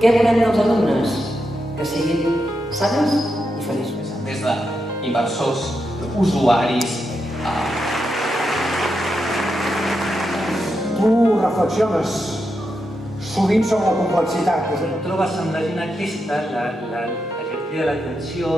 Què volem dels alumnes? Que siguin sanes i feliços. Des d'inversors, usuaris... Tu reflexiones sovint sobre la complexitat. Trobes amb la gent aquesta, la gestió de l'atenció...